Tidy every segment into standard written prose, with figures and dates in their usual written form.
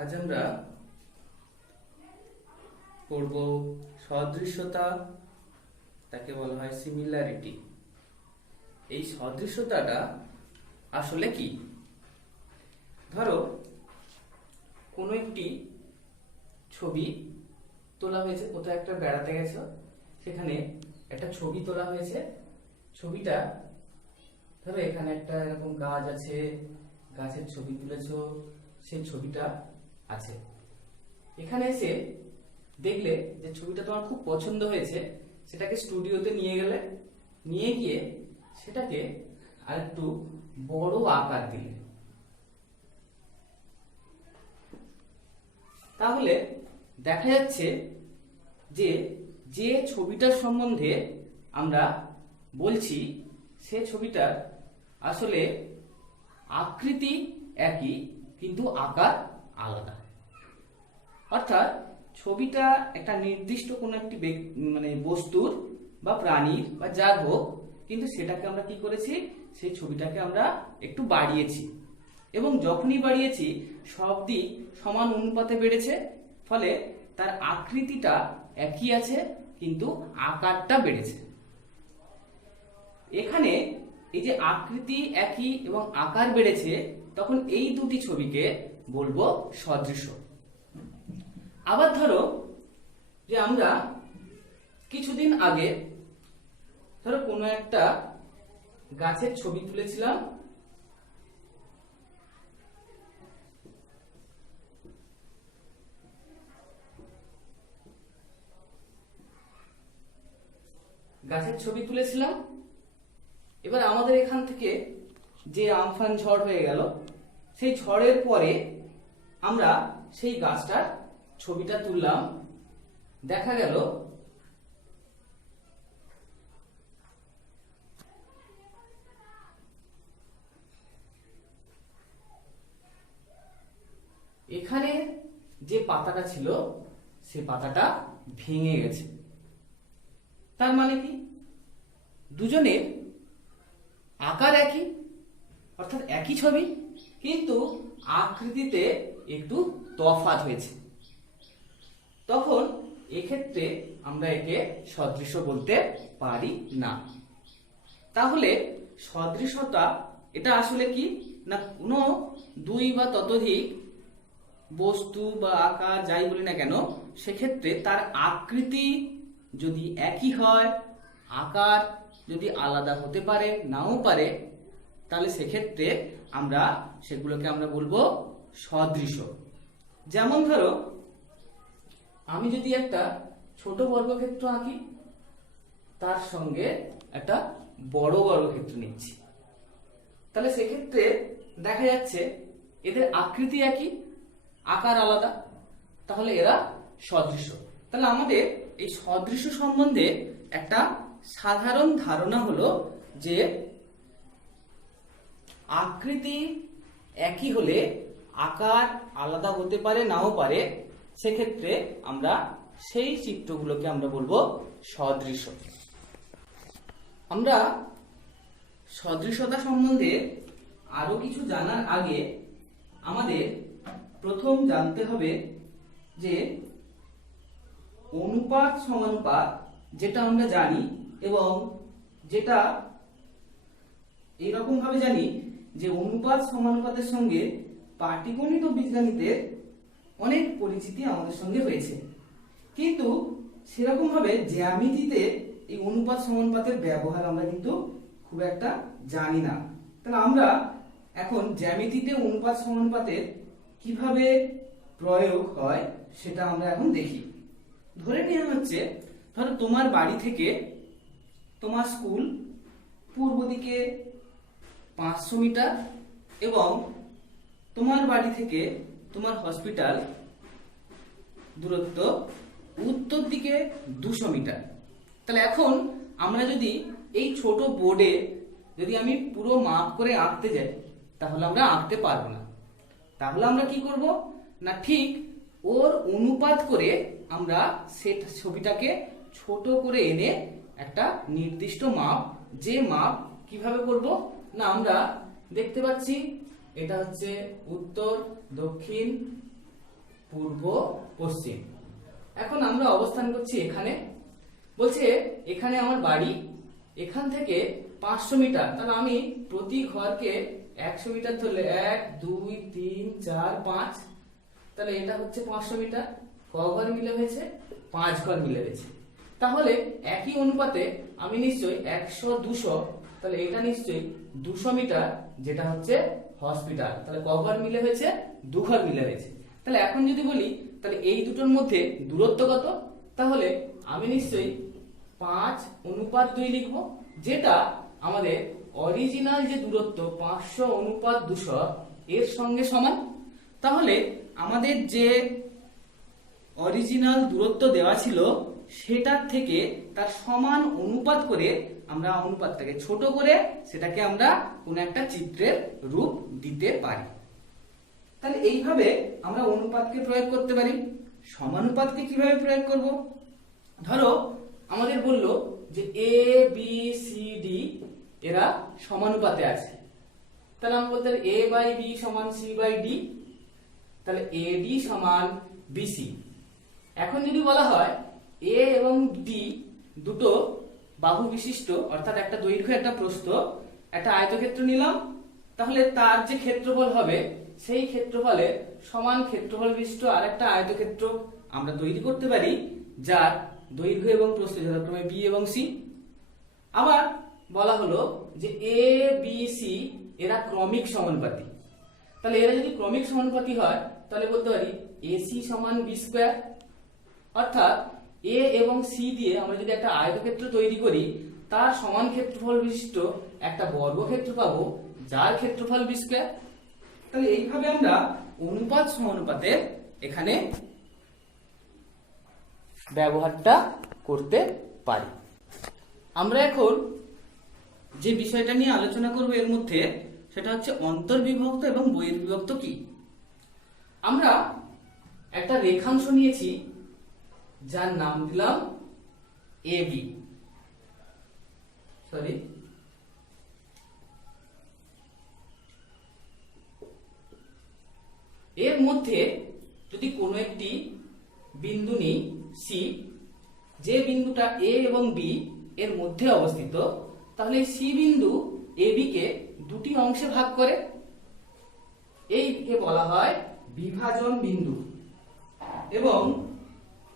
আজ আমরা পড়ব সদৃশ্যতা, তাকে বলা হয় সিমিলারিটি। এই সদৃশ্যতাটা আসলে কি? ধরো কোনো একটি ছবি তোলা হয়েছে, কোথাও একটা বেড়াতে গেছো, সেখানে একটা ছবি তোলা হয়েছে। ছবিটা ধরো এখানে একটা এরকম গাছ আছে, গাছের ছবি তুলেছো, সেই ছবিটা আছে। এখানে এসে দেখলে যে ছবিটা তোমার খুব পছন্দ হয়েছে, সেটাকে স্টুডিওতে নিয়ে গেলে, নিয়ে গিয়ে সেটাকে আরেকটু বড় আকার দিলে, তাহলে দেখা যাচ্ছে যে যে ছবিটার সম্বন্ধে আমরা বলছি সে ছবিটার আসলে আকৃতি একই কিন্তু আকার আলাদা। অর্থাৎ ছবিটা একটা নির্দিষ্ট কোনো একটি বস্তুর বা প্রাণীর বা যার হোক, কিন্তু সেটাকে আমরা কি করেছি, সেই ছবিটাকে আমরা একটু বাড়িয়েছি, এবং যখনই বাড়িয়েছি সব দিক সমান অনুপাতে বেড়েছে, ফলে তার আকৃতিটা একই আছে কিন্তু আকারটা বেড়েছে। এখানে এই যে আকৃতি একই এবং আকার বেড়েছে, তখন এই দুটি ছবিকে বলবো সদৃশ্য। আবার ধরো যে আমরা কিছুদিন আগে ধরো কোনো একটা গাছের ছবি তুলেছিলাম, এবার আমাদের এখান থেকে যে আমফান ঝড় হয়ে গেল, সেই ঝড়ের পরে আমরা সেই গাছটার ছবিটা তুললাম। দেখা গেল এখানে যে পাতাটা ছিল সে পাতাটা ভেঙে গেছে। তার মানে কি, দুজনের আকার একই, অর্থাৎ একই ছবি, কিন্তু আকৃতিতে একটু তফাৎ হয়েছে। তখন এক্ষেত্রে আমরা একে সদৃশ্য বলতে পারি না। তাহলে সদৃশ্যতা এটা আসলে কি না, কোনো দুই বা ততোধিক বস্তু বা আকার যাই বলি না কেন, সেক্ষেত্রে তার আকৃতি যদি একই হয়, আকার যদি আলাদা হতে পারে নাও পারে, তাহলে সেক্ষেত্রে আমরা সেগুলোকে আমরা বলবো সদৃশ্য। যেমন ধরো আমি যদি একটা ছোট বর্গক্ষেত্র আঁকি, তার সঙ্গে একটা বড় বর্গক্ষেত্র নিচ্ছি, তাহলে সেক্ষেত্রে দেখা যাচ্ছে এদের আকৃতি একই, আকার আলাদা, তাহলে এরা সদৃশ্য। তাহলে আমাদের এই সদৃশ্য সম্বন্ধে একটা সাধারণ ধারণা হলো যে আকৃতি একই হলে আকার আলাদা হতে পারে নাও পারে, সেক্ষেত্রে আমরা সেই চিত্রগুলোকে আমরা বলবো সদৃশ্য। আমরা সদৃশ্যতা সম্বন্ধে আরো কিছু জানার আগে আমাদের প্রথম জানতে হবে যে অনুপাত সমানুপাত যেটা আমরা জানি, এবং যেটা এইরকম ভাবে জানি যে অনুপাত সমানুপাতের সঙ্গে পাটিগণিত ও বীজগণিতের অনেক পরিচিতি আমাদের সঙ্গে হয়েছে, কিন্তু সেরকম ভাবে জ্যামিতিতে এই অনুপাত সমানুপাতের ব্যবহার আমরা কিন্তু খুব একটা জানি না। তাহলে আমরা এখন জ্যামিতিতে অনুপাত সমানুপাতের কিভাবে প্রয়োগ হয় সেটা আমরা এখন দেখি। ধরে নেওয়া হচ্ছে, ধরো তোমার বাড়ি থেকে তোমার স্কুল পূর্ব দিকে 500 মিটার, এবং তোমার বাড়ি থেকে তোমার হসপিটাল দূরত্ব উত্তর দিকে 200 মিটার। তাহলে এখন আমরা যদি এই ছোট বোর্ডে যদি আমি পুরো মাপ করে আঁকতে যাই, তাহলে আমরা আঁকতে পারবো না। তাহলে আমরা কি করব না, ঠিক ওর অনুপাত করে আমরা সেই ছবিটাকে ছোট করে এনে একটা নির্দিষ্ট মাপ, যে মাপ কিভাবে করব না, আমরা দেখতে পাচ্ছি এটা হচ্ছে উত্তর, দক্ষিণ, পূর্ব পশ্চিম। এখন আমরা অবস্থান করছি এখানে, বলছে এখানে আমার বাড়ি, এখান থেকে 500 মিটার, তাহলে আমি প্রতি ঘরকে 100 মিটার ধরলে 1 2 3 4 5, তাহলে এটা হচ্ছে 500 মিটার। ক ঘর মিলে হয়েছে? 5 ঘর মিলে হয়েছে। তাহলে একই অনুপাতে আমি নিশ্চয়ই 100 200, তাহলে এটা নিশ্চয়ই 200 মিটার, যেটা হচ্ছে হসপিটাল। তাহলে ক ঘর মিলে হয়েছে? 2 ঘর মিলে হয়েছে। তাহলে এখন যদি বলি তাহলে এই দুটোর মধ্যে দূরত্ব কত, তাহলে আমি নিশ্চয়ই 5:2 লিখব, যেটা আমাদের অরিজিনাল যে দূরত্ব 500:200 এর সঙ্গে সমান। তাহলে আমাদের যে অরিজিনাল দূরত্ব দেওয়া ছিল সেটার থেকে তার সমান অনুপাত করে আমরা অনুপাতটাকে ছোট করে সেটাকে আমরা কোন একটা চিত্রের রূপ দিতে পারি। তাহলে এইভাবে আমরা অনুপাতকে প্রয়োগ করতে পারি। সমানুপাতকে কিভাবে প্রয়োগ করব? ধরো আমাদের বললো যে এ বি সি ডি এরা সমানুপাতে আছে, তাহলে আমরা বলতে পারি a/b = c/d, তাহলে AD = BC। এখন যদি বলা হয় A এবং D দুটো বাহু বিশিষ্ট, অর্থাৎ একটা দৈর্ঘ্য একটা প্রস্থ, একটা আয়তক্ষেত্র নিলাম, তাহলে তার যে ক্ষেত্রফল হবে সেই ক্ষেত্রফলে সমান ক্ষেত্রফল বিশিষ্ট আরেকটা আয়তক্ষেত্র আমরা তৈরি করতে পারি, যার দৈর্ঘ্য এবং প্রস্থ যথাক্রমে B এবং C। আবার বলা হলো যে A B C এরা ক্রমিক সমানুপাতি, তাহলে এরা যদি ক্রমিক সমানুপাতি হয় তাহলে বলতে পারি AC = B²। অর্থাৎ A এবং C দিয়ে আমরা যদি একটা আয়তক্ষেত্র তৈরি করি, তার সমান ক্ষেত্রফল বিশিষ্ট একটা বর্গক্ষেত্র পাবো, যার ক্ষেত্রফল B²। তাহলে এইভাবে আমরা অনুপাত সমানুপাতের এখানে ব্যবহারটা করতে পারি। আমরা এখন যে বিষয়টা নিয়ে আলোচনা করব এর মধ্যে, সেটা হচ্ছে অন্তর্বিভক্ত এবং বহির্বিভক্ত কি। আমরা একটা রেখাংশ নিয়েছি যার নাম দিলাম AB, এর মধ্যে যদি কোনো একটি বিন্দু নিই C, যে বিন্দুটা A এবং B এর মধ্যে অবস্থিত, তাহলে C বিন্দু AB কে দুটি অংশে ভাগ করে, এইকে বলা হয় বিভাজন বিন্দু। এবং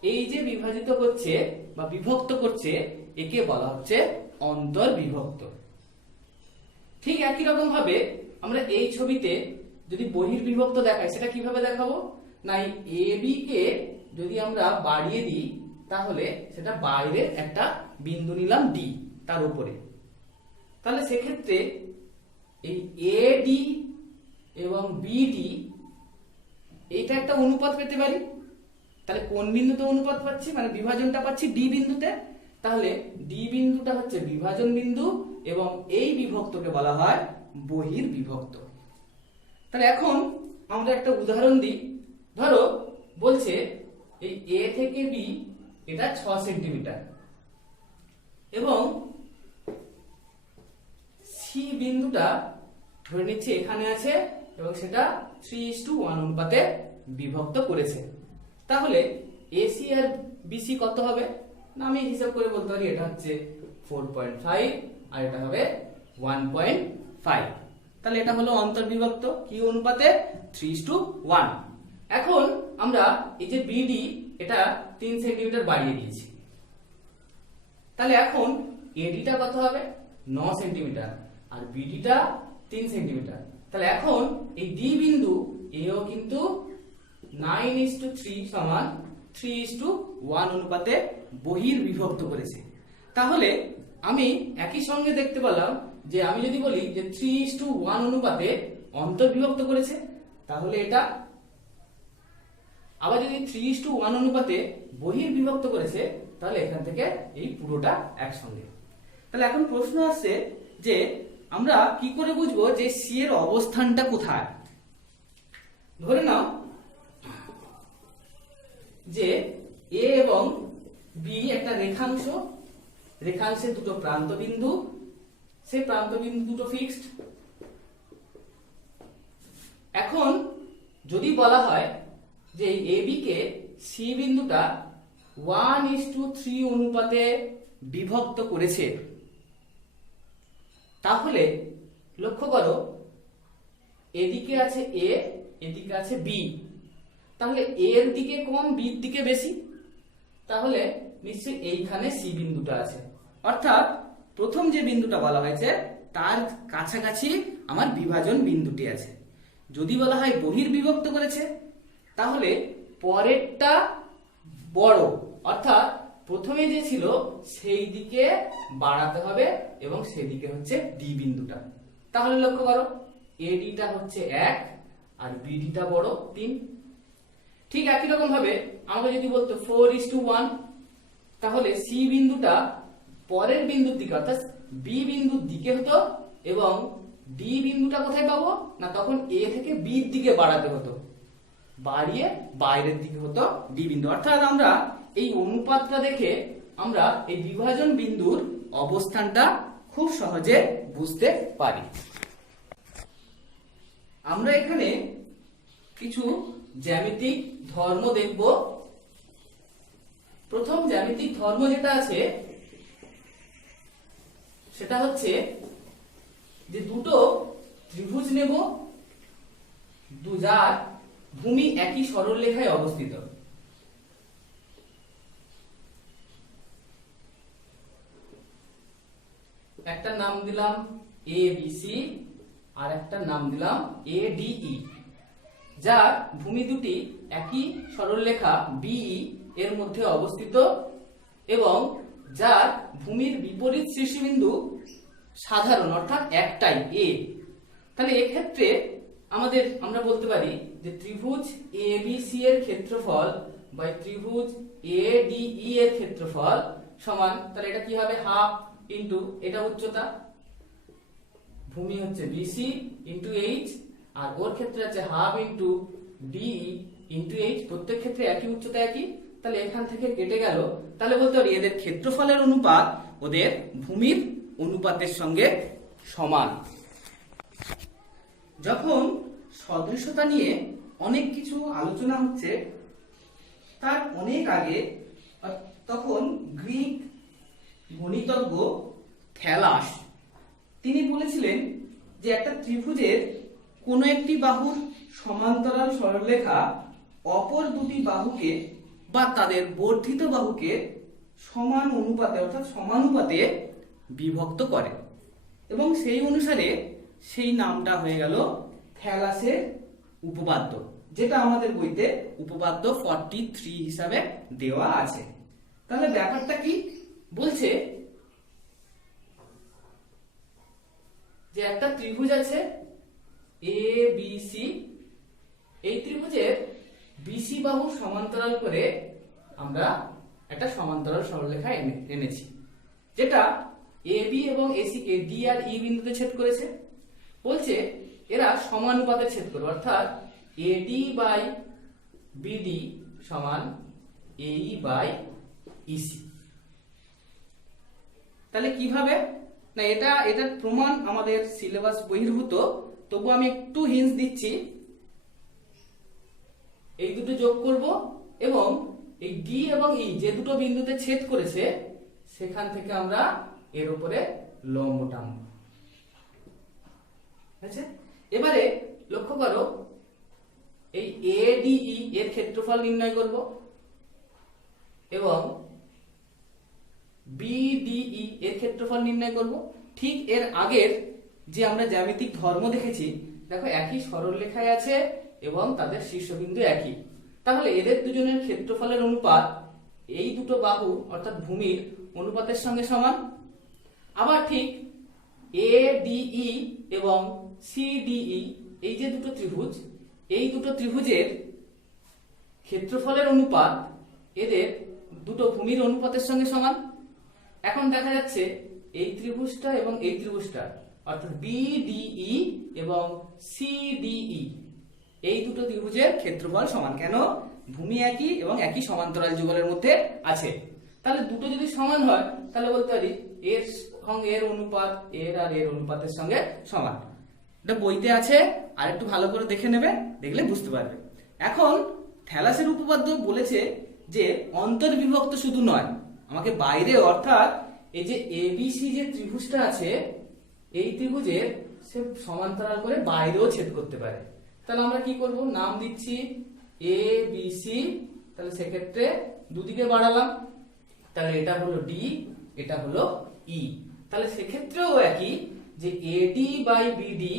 এই যে বিভাজিত করছে বা বিভক্ত করছে একে বলা হচ্ছে অন্তর্বিভক্ত। ঠিক একই রকম ভাবে আমরা এই ছবিতে যদি বহির্বিভক্ত দেখাই, সেটা কিভাবে দেখাবো? না, AB কে যদি আমরা বাড়িয়ে দিই তাহলে সেটা বাইরে একটা বিন্দু নিলাম D তার উপরে, তাহলে সেক্ষেত্রে এই AD এবং BD এইটা একটা অনুপাত পেতে পারি। তাহলে কোন বিন্দুতে অনুপাত পাচ্ছি? মানে বিভাজনটা পাচ্ছি D বিন্দুতে, তাহলে D বিন্দুটা হচ্ছে বিভাজন বিন্দু এবং এই বিভক্তকে বলা হয় বহির্বিভক্ত। তাহলে এখন আমরা একটা উদাহরণ দিই। ধরো বলছে এই A থেকে B এটা 6 সেন্টিমিটার এবং C বিন্দুটা ধরে নিচ্ছে এখানে আছে এবং সেটা 3:1 অনুপাতে বিভক্ত করেছে। তাহলে AC আর BC কত হবে? না, আমি হিসাব করে বলতে পারি এটা হচ্ছে 4.5 আর এটা হবে 1.5। তাহলে এটা হলো অন্তর্বিভক্ত কি অনুপাতে? 3:1। এখন আমরা এই যে BD এটা 3 সেন্টিমিটার বাড়িয়ে দিয়েছি, তাহলে এখন AD টা কত হবে? 9 সেন্টিমিটার আর BD টা 3 সেন্টিমিটার। তাহলে এখন এই D বিন্দু এও কিন্তু 9:3 সমান 3:1 অনুপাতে বহির্বিভক্ত করেছে। তাহলে আমি একই সঙ্গে দেখতে পেলাম যে আমি যদি বলি যে 3:1 অনুপাতে অন্তর্বিভক্ত করেছে, তাহলে এটা, আবার যদি 3:1 অনুপাতে বহির্বিভক্ত করেছে, তাহলে এখান থেকে এই পুরোটা একসঙ্গে। তাহলে এখন প্রশ্ন আসছে যে আমরা কি করে বুঝবো যে C এর অবস্থানটা কোথায়? ধরে নাও যে A এবং B একটা রেখাংশ, রেখাংশের দুটো প্রান্ত বিন্দু, সেই প্রান্ত বিন্দু দুটো ফিক্সড। এখন যদি বলা হয় যে এবি কে সি বিন্দুটা 1:3 অনুপাতে বিভক্ত করেছে, তাহলে লক্ষ্য করো এদিকে আছে এ, এদিকে আছে বি, তাহলে এর দিকে কম বির দিকে বেশি, তাহলে নিশ্চয়ই এইখানে সি বিন্দুটা আছে। অর্থাৎ প্রথম যে বিন্দুটা বলা হয়েছে তার কাছাকাছি আমার বিভাজন বিন্দুটি আছে। যদি বলা হয় বহির্বিভক্ত করেছে, তাহলে পরেরটা বড়, অর্থাৎ প্রথমে যে ছিল সেই দিকে বাড়াতে হবে এবং সেদিকে হচ্ছে ডি বিন্দুটা। তাহলে লক্ষ্য করো এডিটা হচ্ছে 1 আর বিডিটা বড় 3। ঠিক একই রকম ভাবে আমরা যদি বলতো 4:1, তাহলে সি বিন্দুটা পরের বিন্দুর দিকে অর্থাৎ বি বিন্দুর দিকে হতো এবং ডি বিন্দুটা কোথায় পাবো না, তখন এ থেকে বি এর দিকে বাড়াতে হতো, বাড়িয়ে বাইরের দিকে হতো ডি বিন্দু। অর্থাৎ আমরা এই অনুপাতটা দেখে আমরা এই বিভাজন বিন্দুর অবস্থানটা খুব সহজে বুঝতে পারি। আমরা এখানে কিছু জ্যামিতিক ধর্ম দেখব। প্রথম জ্যামিতিক ধর্ম যেটা আছে সেটা হচ্ছে যে দুটো ত্রিভুজ নেব, যার ভূমি একই সরলরেখায় অবস্থিত। একটা নাম দিলাম এ বি সি আর একটা নাম দিলাম এ ডি ই, যার ভূমি দুটি একই সরলরেখা বিই এর মধ্যে অবস্থিত এবং যার ভূমির বিপরীত শীর্ষবিন্দু সাধারণ অর্থাৎ একটাই এ। তাহলে এক্ষেত্রে আমরা বলতে পারি যে ত্রিভুজ এবিসি এর ক্ষেত্রফল বাই ত্রিভুজ এডিই এর ক্ষেত্রফল সমান, তাহলে এটা কি হবে হাফ ইনটু এটা উচ্চতা, ভূমি হচ্ছে বিসি ইনটু এইচ আর ওর ক্ষেত্রে আছে half into DE into H, প্রত্যেক ক্ষেত্রে একই উচ্চতা একই, তাহলে এখান থেকে কেটে গেল। তাহলে বলতে পারি এদের ক্ষেত্রফলের অনুপাত ওদের ভূমির অনুপাতের সঙ্গে সমান। যখন সদৃশতা নিয়ে অনেক কিছু আলোচনা হচ্ছে, তার অনেক আগে তখন গ্রিক গণিতজ্ঞ থ্যালাস তিনি বলেছিলেন যে একটা ত্রিভুজের কোনো একটি বাহুর সমান্তরাল সরলরেখা অপর দুটি বাহুকে বা তাদের বর্ধিত বাহুকে সমান অনুপাতে অর্থাৎ সমানুপাতে বিভক্ত করে এবং সেই অনুসারে সেই নামটা হয়ে গেল থ্যালাসের উপপাদ্য, যেটা আমাদের বইতে উপপাদ্য 43 হিসাবে দেওয়া আছে। তাহলে ব্যাপারটা কি বলছে যে একটা ত্রিভুজ আছে এ বি সি, এই ত্রিভুজের বিসি বাহু সমান্তরাল করে আমরা একটা সমান্তরাল সরলরেখা এনেছি, যেটা এবি এবং এসি কে ডি আর ই বিন্দুতে ছেদ করেছে। বলছে এরা সমানুপাতে ছেদ করবে, অর্থাৎ এডি বাই বিডি সমান এই বাই ইসি। তাহলে কিভাবে না, এটার প্রমাণ আমাদের সিলেবাস বহির্ভূত, তবু আমি একটু হিন্স দিচ্ছি। এই দুটো যোগ করব এবং এই ডি এবং ই যে দুটো বিন্দুতে ছেদ করেছে সেখান থেকে আমরা এর উপরে লম্ব টানব। আচ্ছা, এবারে লক্ষ্য করো এই এডিই এর ক্ষেত্রফল নির্ণয় করব এবং বিডিই এর ক্ষেত্রফল নির্ণয় করব। ঠিক এর আগের যে আমরা জ্যামিতিক ধর্ম দেখেছি, দেখো একই সরলরেখায় আছে এবং তাদের শীর্ষবিন্দু একই, তাহলে এদের দুজনের ক্ষেত্রফলের অনুপাত এই দুটো বাহু অর্থাৎ ভূমির অনুপাতের সঙ্গে সমান। আবার ঠিক এডিই এবং সিডিই এই যে দুটো ত্রিভুজ, এই দুটো ত্রিভুজের ক্ষেত্রফলের অনুপাত এদের দুটো ভূমির অনুপাতের সঙ্গে সমান। এখন দেখা যাচ্ছে এই ত্রিভুজটা এবং এই ত্রিভুজটা অর্থাৎ বিডিই এবং সিডিই এই দুটো ত্রিভুজের ক্ষেত্রফল সমান। কেন? ভূমি একই এবং একই সমান্তরাল যুগলের মধ্যে আছে। তাহলে দুটো যদি সমান হয় তাহলে বলতে পারি এর সঙ্গে এর অনুপাত এর আর এর অনুপাতের সঙ্গে সমান। এটা বইতে আছে, আর একটু ভালো করে দেখে নেবে, দেখলে বুঝতে পারবে। এখন থ্যালাসের উপপাদ্য বলেছে যে অন্তর্বিভক্ত শুধু নয়, আমাকে বাইরে অর্থাৎ এই যে এবিসি যে ত্রিভুজটা আছে এই ত্রিভুজের সে সমান্তরাল করে বাইরেও ছেদ করতে পারে। তাহলে আমরা কি করব, নাম দিচ্ছি এ বি সি, তাহলে সেক্ষেত্রে দুদিকে বাড়ালাম, তাহলে এটা হলো ডি, এটা হলো ই। তাহলে সেক্ষেত্রেও একই যে এডি বাই বিডি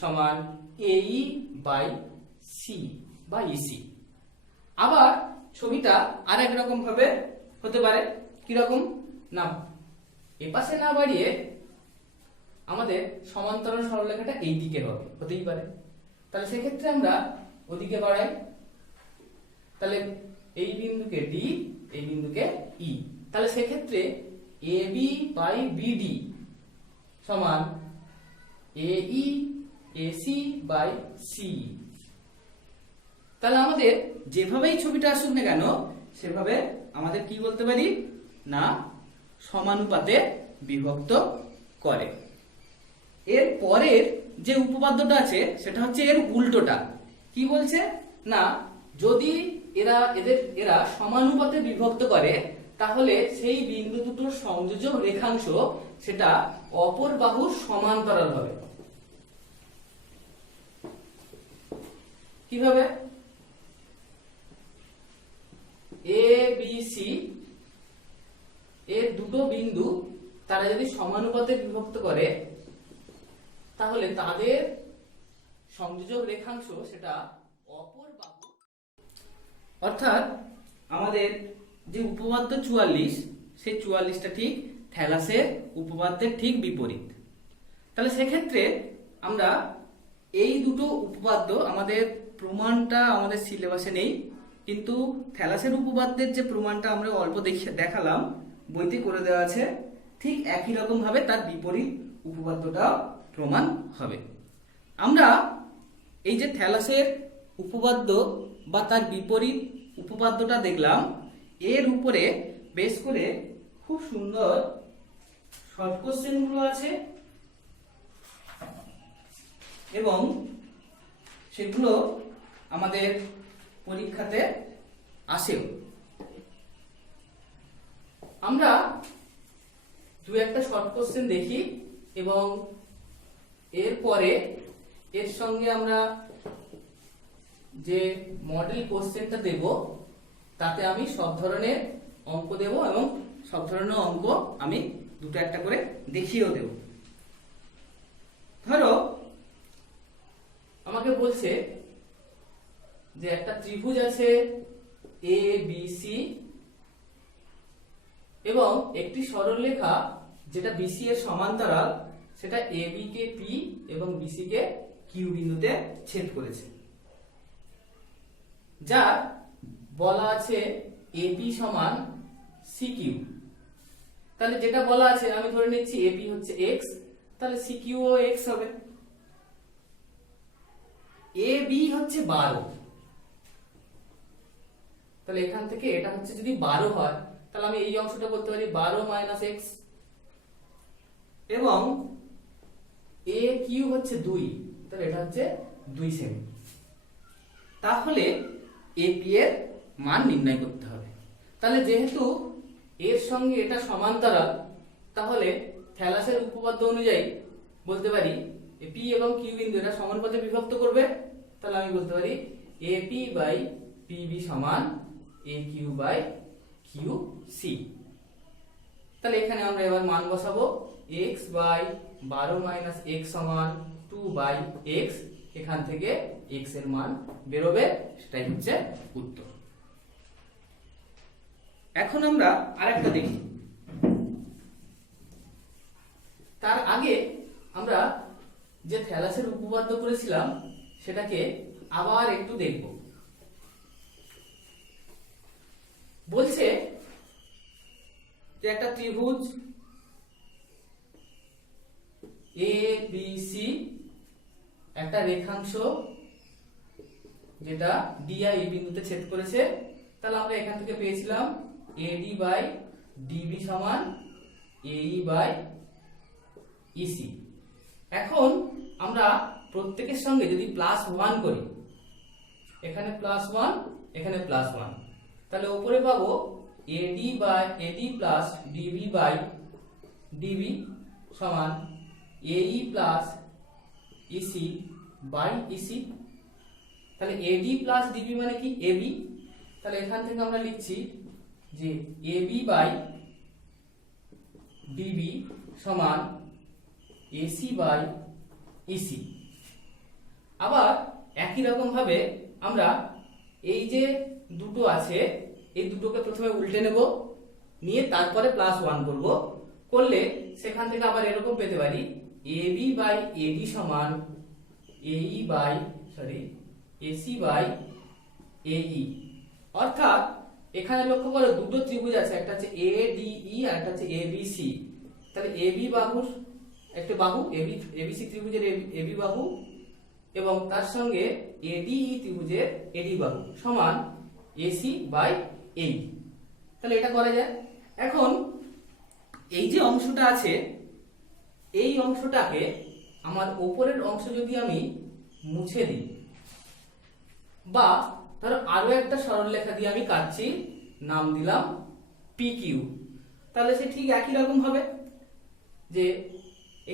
সমান এই বাই সি বা ইসি। আবার ছবিটা আর এক রকম ভাবে হতে পারে, কিরকম না, এপাশে না বাড়িয়ে আমাদের সমান্তরাল সরলরেখাটা এই দিকে হবে, হতেই পারে। তাহলে সেক্ষেত্রে আমরা ওদিকে বাড়াই, তাহলে এই বিন্দুকে ডি, এই বিন্দুকে ই। তাহলে সেক্ষেত্রে এবি বাই বিডি সমান এই এসি বাই সি। তাহলে আমাদের যেভাবেই ছবিটা আসুক না কেন সেভাবে আমাদের কি বলতে পারি না সমানুপাতে বিভক্ত করে। এর পরের যে উপপাদ্যটা আছে সেটা হচ্ছে এর উল্টোটা। কি বলছে না, যদি এরা সমানুপাতে বিভক্ত করে তাহলে সেই বিন্দু দুটোর সংযোজক রেখাংশ সেটা অপর বাহুর সমান্তরাল হবে। কিভাবে? এ বি সি এর দুটো বিন্দু তারা যদি সমানুপাতে বিভক্ত করে তাহলে তাদের সংযোজক রেখাংশ সেটা অপর বাহু, অর্থাৎ আমাদের যে উপপাদ্য 44 সেই 44টা ঠিক থ্যালাসের উপপাদ্যের ঠিক বিপরীত। তাহলে সেক্ষেত্রে আমরা এই দুটো উপপাদ্য আমাদের প্রমাণটা আমাদের সিলেবাসে নেই, কিন্তু থ্যালাসের উপপাদ্যের যে প্রমাণটা আমরা অল্প দেখালাম বইতে করে দেওয়া আছে, ঠিক একই রকম ভাবে তার বিপরীত উপপাদ্যটাও প্রমাণ হবে। আমরা এই যে থ্যালাসের উপপাদ্য বা তার বিপরীত উপপাদ্যটা দেখলাম, এর উপরে বেশ করে খুব সুন্দর শর্ট কোশ্চেন গুলো আছে এবং সেগুলো আমাদের পরীক্ষাতে আসেও। আমরা দু একটা শর্ট কোশ্চেন দেখি এবং এরপরে এর সঙ্গে আমরা যে মডেল কোশ্চেনটা দেব তাতে আমি সব ধরনের অঙ্ক দেব এবং সব ধরনের অঙ্ক আমি দুটো একটা করে দেখিয়েও দেব। ধরো আমাকে বলছে যে একটা ত্রিভুজ আছে এ বি সি এবং একটি সরলরেখা যেটা বিসি এর সমান্তরাল সেটা এবি কে পি এবং বিসি কে কিউ বিন্দুতে ছেদ করেছে, যার বলা আছে এপি সমান সি কিউ। তাহলে যেটা বলা আছে আমি ধরে নিচ্ছি এপি হচ্ছে এক্স, তাহলে সি কিউ ও এক্স হবে। এ বি হচ্ছে 12, তাহলে এখান থেকে এটা হচ্ছে যদি 12 হয় তাহলে আমি এই অংশটা বলতে পারি 12 মাইনাস এক্স, এবং এ কিউ হচ্ছে 2, তাহলে এটা হচ্ছে 2 সেমি। তাহলে এপি এর মান নির্ণয় করতে হবে। তাহলে যেহেতু এর সঙ্গে এটা সমান্তরাল, তাহলে থ্যালাসের উপপাদ্য অনুযায়ী বলতে পারি পি এবং কিউ বিন্দু এটা সমানুপাতে বিভক্ত করবে, তাহলে আমি বলতে পারি এপি বাই পিবি সমান এ কিউ বাই কিউ সি। তাহলে এখানে আমরা এবার মান বসাবো, x বাই 12 মাইনাস x সমান 2 বাই x, এখান থেকে x এর মান বেরোবে, সেটাই হচ্ছে উত্তর। এখন আমরা আরেকটা দেখি। তার আগে আমরা যে থ্যালাসের উপপাদ্য করেছিলাম সেটাকে আবার একটু দেখব। বলছে যে একটা ত্রিভুজ এ বি সি, একটা রেখাংশ যেটা ডিআই এই বিন্দুতে ছেদ করেছে, তাহলে আমরা এখান থেকে পেয়েছিলাম এডি বাই ডিবি সমান এই বাই ইসি। এখন আমরা প্রত্যেকের সঙ্গে যদি +1 করি, এখানে +1 এখানে +1, তাহলে উপরে পাবো AD plus DB by DB সমান AE plus EC by EC। তাহলে AD প্লাস DB মানে কি AB, তাহলে এখান থেকে আমরা লিখছি যে AB বাই DB সমান AC বাই EC। আবার একই রকম ভাবে আমরা এই যে দুটো আছে এই দুটোকে প্রথমে উল্টে নেব, নিয়ে তারপরে +1 করব, করলে সেখান থেকে আবার এরকম পেতে পারি AB বাই AD সমান AC বাই AE। অর্থাৎ এখানে লক্ষ্য করো দুটো ত্রিভুজ আছে, একটা হচ্ছে ADE আর একটা হচ্ছে ABC। তাহলে AB বাহুর একটা বাহু ABC ত্রিভুজের AB বাহু এবং তার সঙ্গে ADE ত্রিভুজের AD বাহু সমান AC বাই AE। তাহলে এটা করা যায়। এখন এই যে অংশটা আছে এই অংশটাকে আমার উপরের অংশ যদি আমি মুছে দিই, বা ধরো আরো একটা সরলরেখা দিয়ে আমি কাটছি, নাম দিলাম PQ, তাহলে সে ঠিক একই রকম হবে যে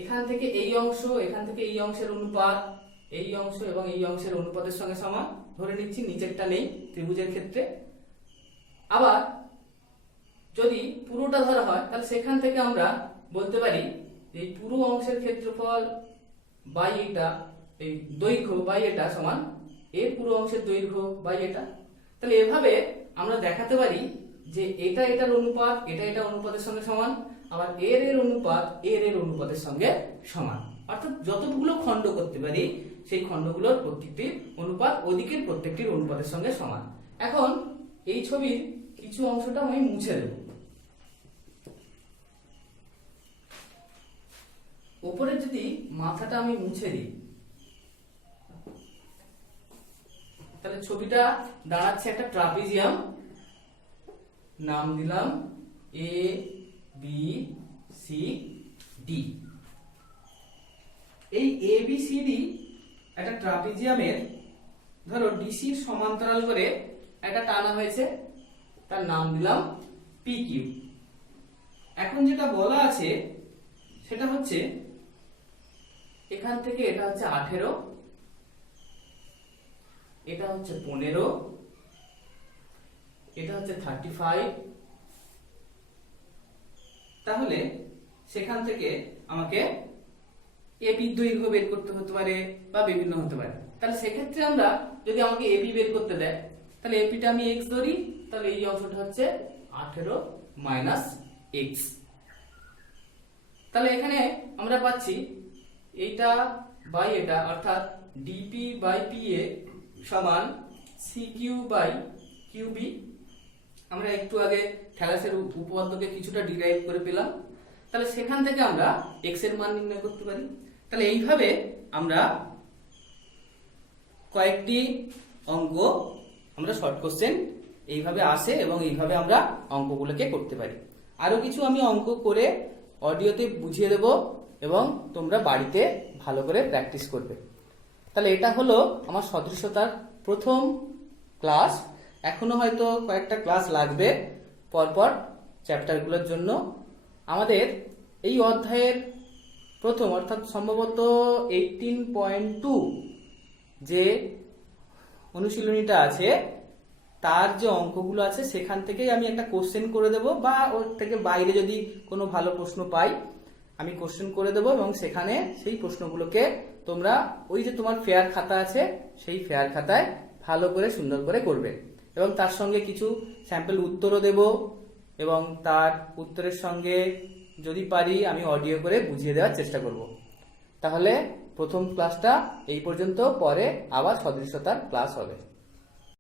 এখান থেকে এই অংশ এখান থেকে এই অংশের অনুপাত এই অংশ এবং এই অংশের অনুপাতের সঙ্গে সমান ধরে নিচ্ছি, নিচেরটা নেই ত্রিভুজের ক্ষেত্রে। আবার যদি পুরোটা ধরা হয় তাহলে সেখান থেকে আমরা বলতে পারি এই পুরো অংশের ক্ষেত্রফল বাই এটা, এই দৈর্ঘ্য বাই এটা সমান এর পুরো অংশের দৈর্ঘ্য বাই এটা। তাহলে এভাবে আমরা দেখাতে পারি যে এটা এটার অনুপাত এটা এটা অনুপাতের সঙ্গে সমান, আবার এর অনুপাত এর অনুপাতের সঙ্গে সমান। অর্থাৎ যতগুলো খণ্ড করতে পারি সেই খণ্ডগুলোর প্রত্যেকটির অনুপাত ওদিকের প্রত্যেকটির অনুপাতের সঙ্গে সমান। এখন এই ছবির কিছু অংশটা আমি মুছে দেব। উপরে যদি মাথাটা আমি মুছে দিই তাহলে ছবিটা দাঁড়াচ্ছে একটা ট্রাপিজিয়াম, নাম দিলাম ABCD। এই ABCD একটা ট্রাপিজিয়ামের ধরো ডিসির সমান্তরাল করে একটা টানা হয়েছে, তার নাম দিলাম PQ। এখন যেটা বলা আছে সেটা হচ্ছে এখান থেকে এটা হচ্ছে 18, এটা হচ্ছে 15, এটা হচ্ছে 35। তাহলে সেখান থেকে আমাকে AB দৈর্ঘ্য বের করতে হতে পারে বা বিভিন্ন হতে পারে। তাহলে সেক্ষেত্রে আমরা যদি আমাকে AB বের করতে দেয় তাহলে ABটা আমি x ধরি, তাহলে এই অংশটা হচ্ছে 18 মাইনাস x। তাহলে এখানে আমরা পাচ্ছি এইটা বাই এটা অর্থাৎ DP বাই PA সমান CQ বাই QB। আমরা একটু আগে থ্যালাসের উপপাদ্যকে কিছুটা ডিরাইভ করে পেলাম, তাহলে সেখান থেকে আমরা x এর মান নির্ণয় করতে পারি। তাহলে এইভাবে আমরা কয়েকটি অঙ্ক আমরা শর্ট কোশ্চেন এইভাবে আসে এবং এইভাবে আমরা অঙ্কগুলোকে করতে পারি। আরো কিছু আমি অঙ্ক করে অডিওতে বুঝিয়ে দেব এবং তোমরা বাড়িতে ভালো করে প্র্যাকটিস করবে। তাহলে এটা হলো আমার সদৃশতার প্রথম ক্লাস। এখনো হয়তো কয়েকটা ক্লাস লাগবে পরপর চ্যাপ্টারগুলোর জন্য। আমাদের এই অধ্যায়ের প্রথম অর্থাৎ সম্ভবত 18.2 যে অনুশীলনীটা আছে তার যে অঙ্কগুলো আছে সেখান থেকেই আমি একটা কোশ্চেন করে দেব, বা ওর থেকে বাইরে যদি কোনো ভালো প্রশ্ন পাই আমি কোশ্চেন করে দেব এবং সেখানে সেই প্রশ্নগুলোকে তোমরা ওই যে তোমার ফেয়ার খাতা আছে সেই ফেয়ার খাতায় ভালো করে সুন্দর করে করবে এবং তার সঙ্গে কিছু স্যাম্পল উত্তরও দেব এবং তার উত্তরের সঙ্গে যদি পারি আমি অডিও করে বুঝিয়ে দেওয়ার চেষ্টা করব। তাহলে প্রথম ক্লাসটা এই পর্যন্ত, পরে আবার সদৃশতার ক্লাস হবে।